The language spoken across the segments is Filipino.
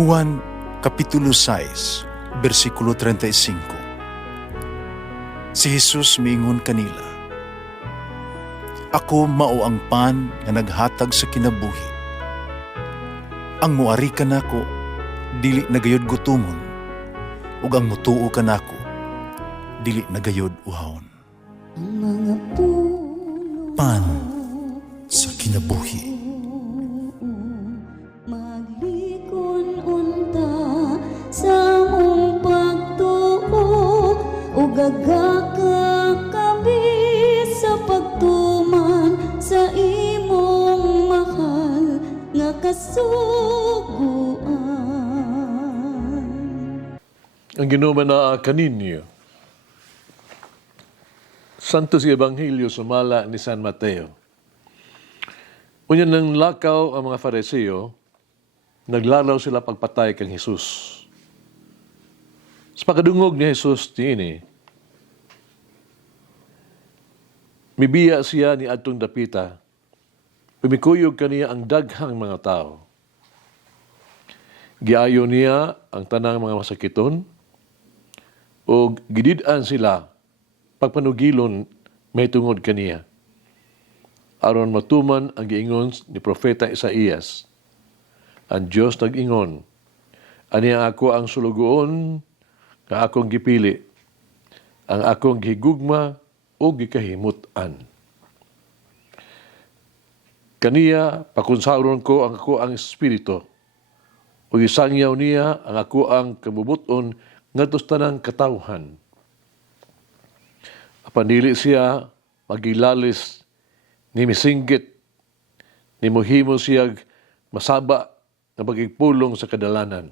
Juan Kapitulo 6, versikulo 35. Si Jesus miingon kanila, "Ako mao ang pan nga naghatag sa kinabuhi. Ang muari kanako dili nagayod gutomon, ug ang mutuo kanako dili nagayod uhawon." Ang mga puno Pan sa kinabuhi. maglikon unta sa mong pagtuo o gagaka kami sa pagtuman sa imong mahal nga kasuguan. Ang ginuma na kaninyo. Santo si Ebanghelyo sumala ni San Mateo. Unya nang lakaw ang mga Fariseo, naglalaw sila pagpatay kang Jesus. Sa pagkadungog ni Jesus tiini, mibiya siya ni adtong dapita, pumikuyog kaniya ang daghang mga tao. Giayo niya ang tanang mga masakiton, o gidid-an sila pagpanugilon may tungod kaniya. Aron matuman ang giingon ni Propeta Isaías. Ang Diyos nag-ingon, "Ani ako ang sulugoon nga akong gipili, ang akong gihigugma o gikahimut-an. Kaniya pakunsauron ko ang ako ang espiritu, o isangyaw niya ang ako ang kabubuton ngadtos tanang katawhan. Apan dili siya magilalis ni misinggit, ni mohimo siya masaba nga pagigpulong sa kadalanan.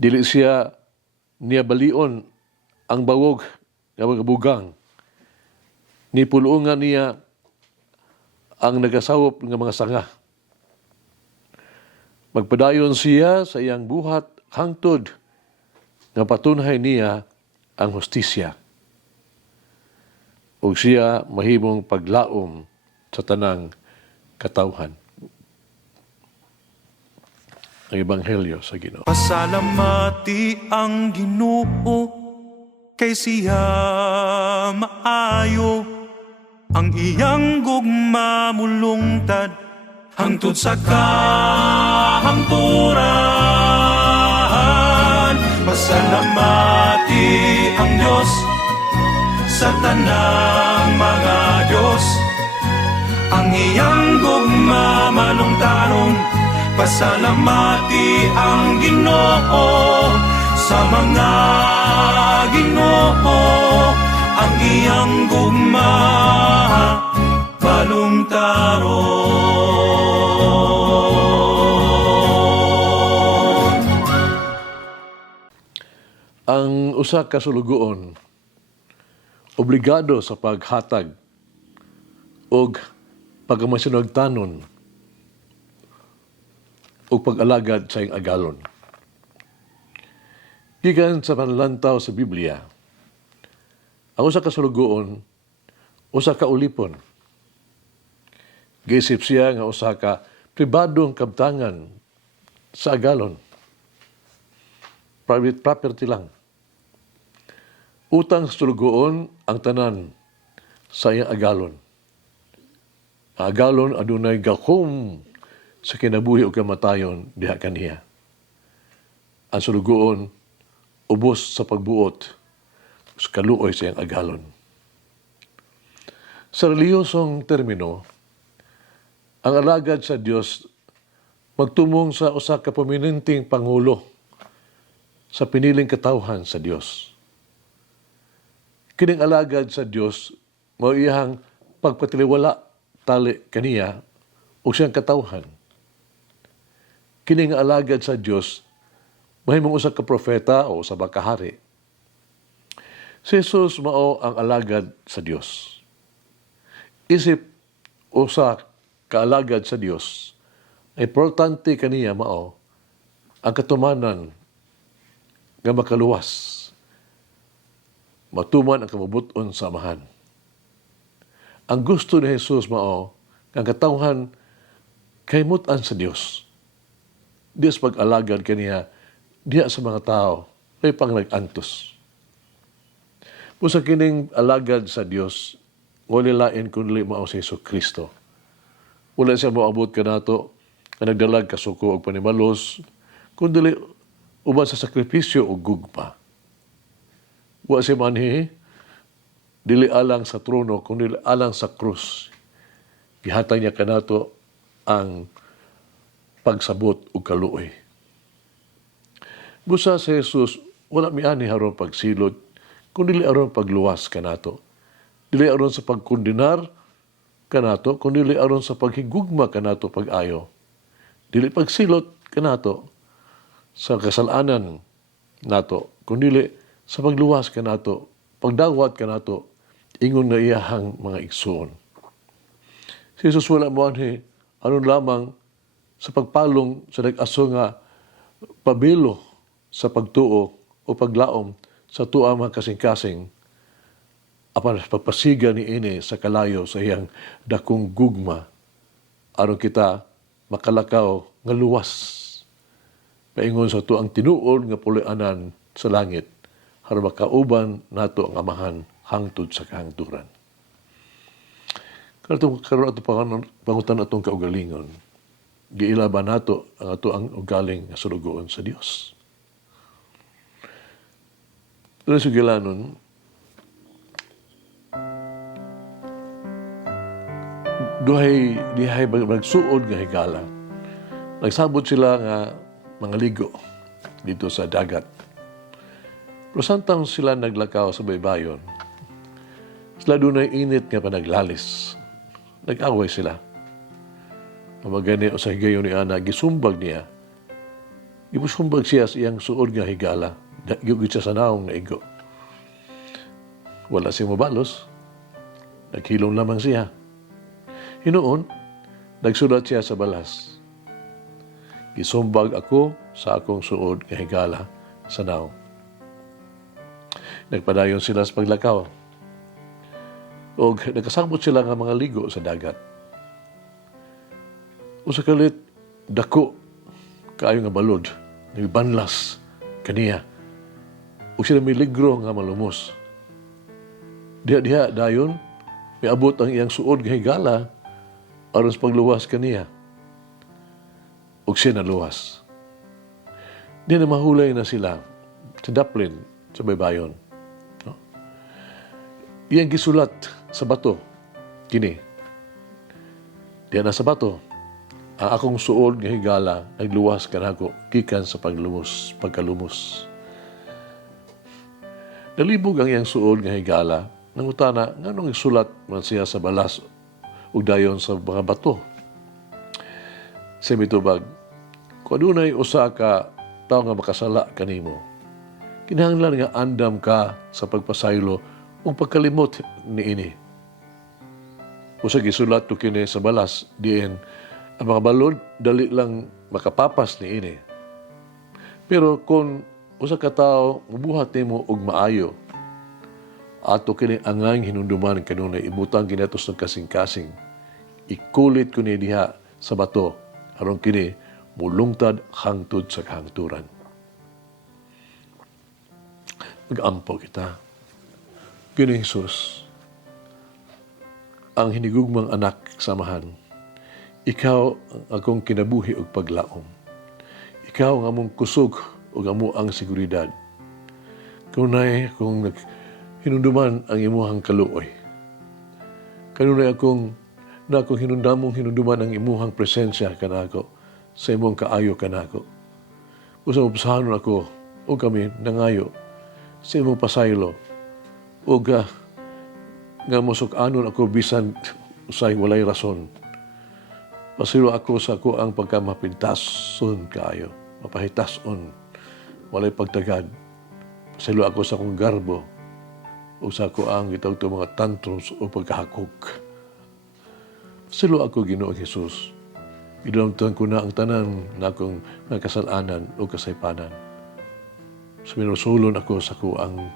Dili siya niya balion ang bawog nga magabugang, ni pulungan niya ang nagasawop nga mga sanga. Magpadayon siya sa iyang buhat hangtod nga patunhay niya ang hustisya. Ug siya mahimong paglaom sa tanang katawhan." Ang Ebanghelyo sa Ginoo. Pasalamati ang Ginoo kay siya maayo, ang iyang gugma mulungtad hangtod sa kahangturan. Pasalamati ang Diyos sa tanang mga Diyos, ang iyang gugma malungtaron. Pasalamati ang Ginoo sa mga Ginoo, ang iyang gugma balungtaron. Ang usa ka sulugoon obligado sa paghatag og pagamasinagtanon o pag-alagad sa iyang agalon. Gikan sa panlantaw sa Biblia, ang usa ka sulugoon, usa ka ulipon. Giisip siya nga usa ka pribadong kabtangan sa agalon. Private property lang. Utang sa sulugoon ang tanan sa iyang agalon. Ang agalon adunay gakom sa kinabuhi o kamatayon diha kaniya. Ang sulugoon ubos sa pagbuot sa kaluoy sa iyang agalon. Sa reliyosong termino, ang alagad sa Dios magtumong sa usa ka prominenteng pangulo sa piniling katawhan sa Dios. Kining alagad sa Dios mao iyang pagpatiliwala tali kaniya o siyang katawhan. Kining alagad sa Dios mahimong usa ka propeta o usa ka hari. Si Jesus mao ang alagad sa Dios. Isip usa ka alagad sa Dios, importante kaniya mao ang katumanan nga makaluwas, matuman ang kamabuton sa amahan. Ang gusto ni Jesus mao, ang katawhan, kaymutan sa Dios. Di sa pag-alagad kaniya, diya sa mga tao, may pang nag-antos. Kung sa kining alagad sa Dios, wala lain kundi mao si Kristo. Wala siya moabot ka nato, na nagdalag kasuko o panimalos, kundi uban sa sakripisyo o gugma. Wa siya manhi, dili alang sa trono, kundi alang sa krus. Gihatag niya kanato ang pagsabot o kaluoy. Busa si Jesus, wala miani haron pagsilot, kundi aron pagluwas kanato. Dili aron sa pagkondenar kanato, kundi aron sa paghigugma kanato pag-ayo. Dili pagsilot kanato sa kasalanan nato, kundi sa pagluwas kanato, pagdawat kanato, ingon na iyahang mga igsoon. Si Jesus wala mo anhi, aron lamang sa pagpalong sa nag-aso nga pabilo sa pagtuo o paglaom sa tuwa mga kasing-kasing apan pagpasiga ni ini sa kalayo sa iyang dakong gugma aron kita makalakaw nga luwas paingon sa tuang tinuod nga pulianan sa langit aron makauban nato ang amahan hangtod sa kahangturan. Karon ato pangutan atong kaugalingon. Giilaban nato ang ato ang ugaling nga sulugoon sa Dios. Doon sa gilanon, dihay magsuod nga higala. Nagsabot sila nga mga ligo dito sa dagat. Pero samtang sila naglakaw sa baybayon, sila doon ay init nga panaglalis. Nag-away sila. Magani o sa higayon ni Ana, gisumbag niya. Gisumbag siya sa iyang suod nga higala. Gigit siya sa naong na igo. Wala siya mabalos. Naghilom lamang siya. Hinoon, nagsulat siya sa balas. Gisumbag ako sa akong suod nga higala sa naong. Nagpadayon sila sa paglakaw. O nagkasambot sila nga mga ligo sa dagat. O sa kalit, dako, kaayo nga balod, nagbanlas, kaniya. O sila may ligro nga malumos. Diha dayon, may abot ang iyang suod nga higala aron sa pagluwas kaniya. O siya naluwas. Di na mahulay na sila sa daplin, sa baybayon. No? Iyang gisulat sa bato, kini. Diya na sa bato, ang akong suod nga higala nagluwas kanako gikan sa pagkalumos. Nalibog ang iyang suod nga higala nangutana nganong isulat man siya sa balas ug dayon sa mga bato. Sa mitubag, kung adunay usa ka tao nga makasala kanimo, kinahanglan nga andam ka sa pagpasaylo ug pagkalimot niini. Usa gisulat to kini sa balas diin ang mga balod dali lang makapapas niini. Pero kung usa ka tawo mubuhat nimo og maayo, ato kini angang hinunduman kanunay ibutang kinatos ng kasing-kasing. Ikulit ko ni diha sa bato aron kini mulungtad hangtod sa kahangturan. Mag-ampo kita. Kini Jesus, ang hinigugmang anak samahan. Ikaw ang akong kinabuhi og paglaom. Ikaw ang among kusog og amo ang seguridad. Kanunay kung hinunduman ang imuhang kaluoy. Kanunay akong hinunduman ang imuhang presensya kanako sa imong kaayo kanako. Usa upasahanon ako o kami nangayo sa imong pasaylo o nga musuk-anon ako bisan usay walay rason. Pasilo ako sa ako ang pagkamapintason kaayo, mapahitason, walay pagtagad. Pasilo ako sa akong garbo o sa ako ang gitawag to mga tantrums o pagkahakog. Pasilo ako Ginoong Jesus. Idamtan ko na ang tanan na akong mga kasalanan o kasaypanan. So minusulon ako sa ako ang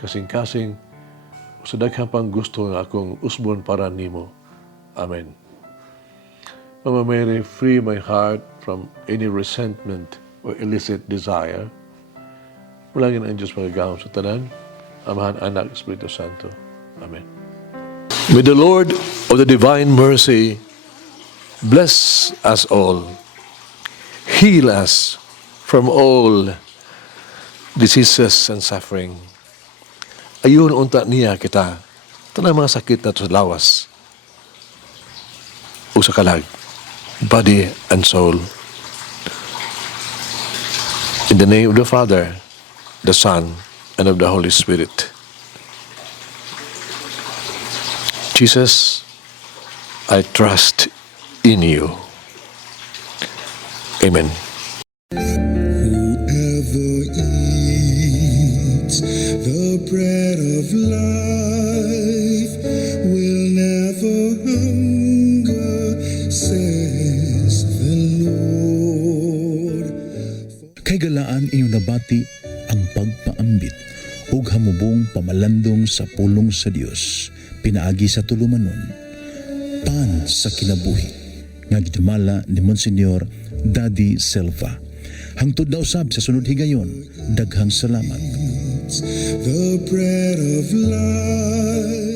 kasing-kasing o sa daghang pang gusto nga akong usbon para nimo. Amen. Mama Mary, free my heart from any resentment or illicit desire. Mulangin ang Diyos magagahom sa tanan. Amahan, Anak, Espiritu Santo. Amen. May the Lord of the divine mercy bless us all, heal us from all diseases and suffering. Ayun unta niya kita, tanang mga sakit na to sa lawas o sa kalag, body and soul. In the name of the Father, the Son, and of the Holy Spirit. Jesus, I trust in you. Amen. Whoever eats the bread of life will never hunger, says the Lord. Kay galaan inyong nabati ang pagpaambit ug hamubong pamalandong sa pulong sa Dios pinaagi sa tulumanon pan sa kinabuhi nga gidumala ni Monsignor Daddy Silva. Hangtod na usab sa sunod higayon, daghang salamat. The bread of life